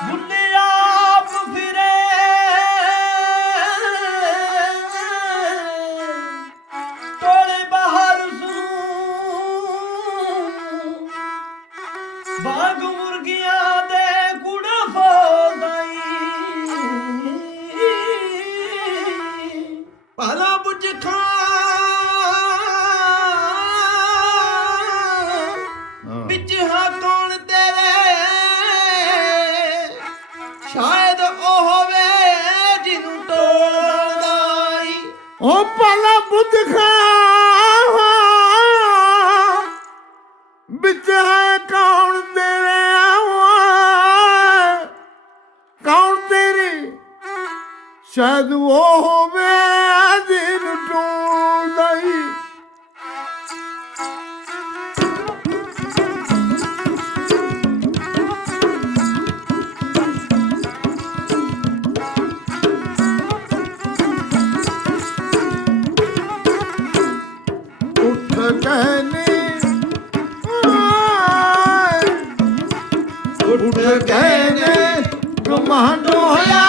ਬੁੱਲੇ ਆਪ ਫਿਰੇ ਟੋਲੇ ਬਾਹਰ ਸੁਣੂ ਬਾਗ ਮੁਰਗੀਆਂ ਦੇ ਕੁੜਾ ਫੋਲਦਾਈ ਭਲਾ ਬੁੱਝ ਖਾਂ ਵਿੱਚ ਹਾਂ ਕੌਣ ਤੇਰੇ ਸ਼ਾਇਦ ਉਹ ਹੋਵੇ ਜਿਹਨੂੰ ਟੋਲਦਾਈ ਉਹ ਭਲਾ ਬੁੱਝ ਖਾਂ ਵਿੱਚ ਹੈ ਕੌਣ ਤੇਰੇ ਕੌਣ ਤੇਰੇ ਸ਼ਾਇਦ ਉਹ ਹੋਵੇ ਜਿਹਨੂੰ ਟੋਲਦਾਈ ਉੱਠ ਗਏ ਨੇ ਕਮਾਂਡ ਹੋਇਆ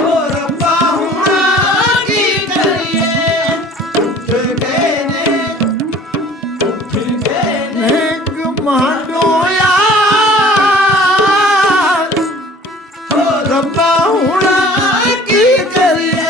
ਓ ਰੱਬਾ ਹੁਣ ਕੀ ਕਰੀਏ ਉੱਠ ਗਏ ਨੇ ਕਮਾਂਡ ਹੋਇਆ ਓ ਰੱਬਾ ਹੁਣ ਕੀ ਕਰੀਏ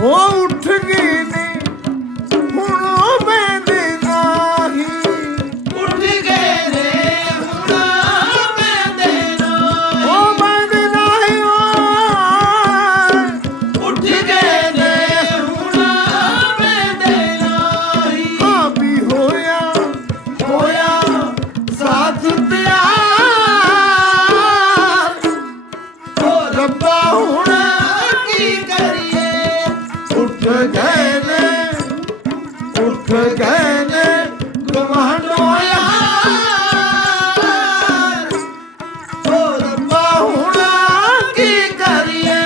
ਉਹ ਉੱਠ ਗਏ ਨੇ ਹੁਣ ਉਹ ਬੈਂਦੇ ਨਹੀਂ ਉੱਠ ਗਏ ਨੇ ਹੁਣ ਬੈਂਦੇ ਨਹੀਂ ਉਹ ਬੈਂਦੇ ਨਹੀਂ ਉੱਠ ਗਏ ਨੇ ਹੁਣ ਬੈਂਦੇ ਨਹੀਂ ਹਾਂ ਵੀ ਹੋਇਆ ਸਾਥ ਤਿਆਰ ਓ ਰੱਬਾ ਹੁਣ ਕੀ ਕਰੀਏ ਉੱਠ ਗਏ ਨੇ ਕਮਾਂਡ ਹੋਇਆ ਓ ਰੱਬਾ ਹੁਣ ਕੀ ਕਰੀਏ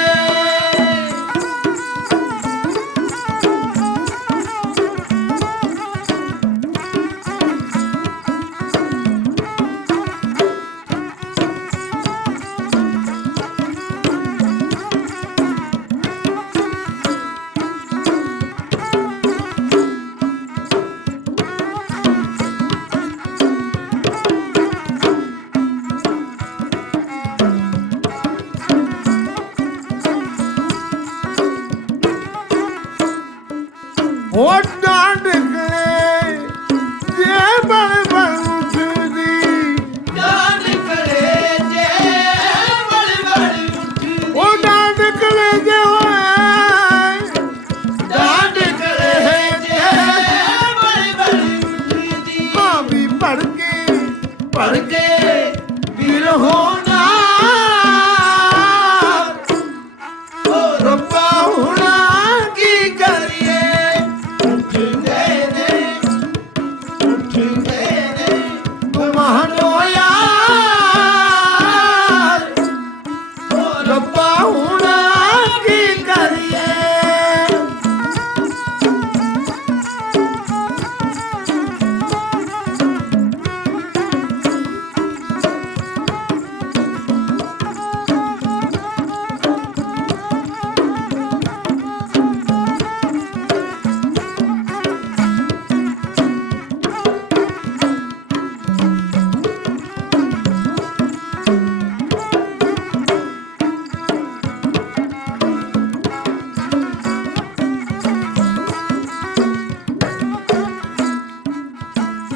ਉਹ ਡਾਂਡ ਨਿਕਲੇ ਜੇ ਬਣ ਉੱਠਦੀ ਜਾਨ ਨਿਕਲੇ ਜੇ ਬੜੀ ਉੱਠਦੀ ਉਹ ਡਾਂਡ ਨਿਕਲੇ ਜੇ ਹੋਏ ਜਾਨ ਨਿਕਲੇ ਜੇ ਬੜੀ ਉੱਠਦੀ ਹਾਂ ਵੀ ਭੜ ਕੇ ਵੀਰ ਹੋਣਾ ਓ ਰੱਬਾ ਹੁਣ ਕੀ ਕਰੀਏ ਉੱਠ ਗਏ ਨੇ ਕਮਾਂਡ ਹੋਇਆ ਓ ਰੱਬਾ ਹੁਣ ਕੀ ਕਰੀਏ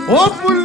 ਉਹ ਪੁੱਲ